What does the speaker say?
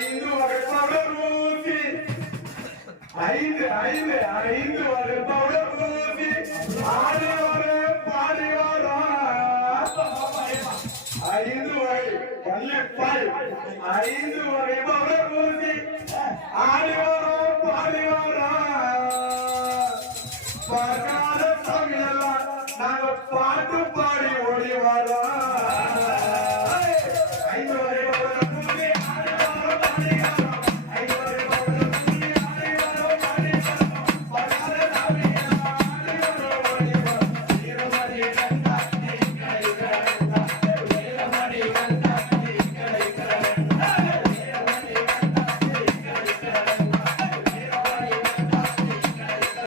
ஐந்து வகை பவுடர் ஊசி ஐந்து ஐந்து ஐந்து வகை பவுடர் ஊசி ஆடி வர பாடி வர ஐந்து வகை பள்ளிப்பாய் ஐந்து வகை பவுடர் ஊசி ஆடி வர பாடி வர பார்க்காத தமிழெல்லாம் நாங்க பாட்டு பாடி ஓடி வரோம்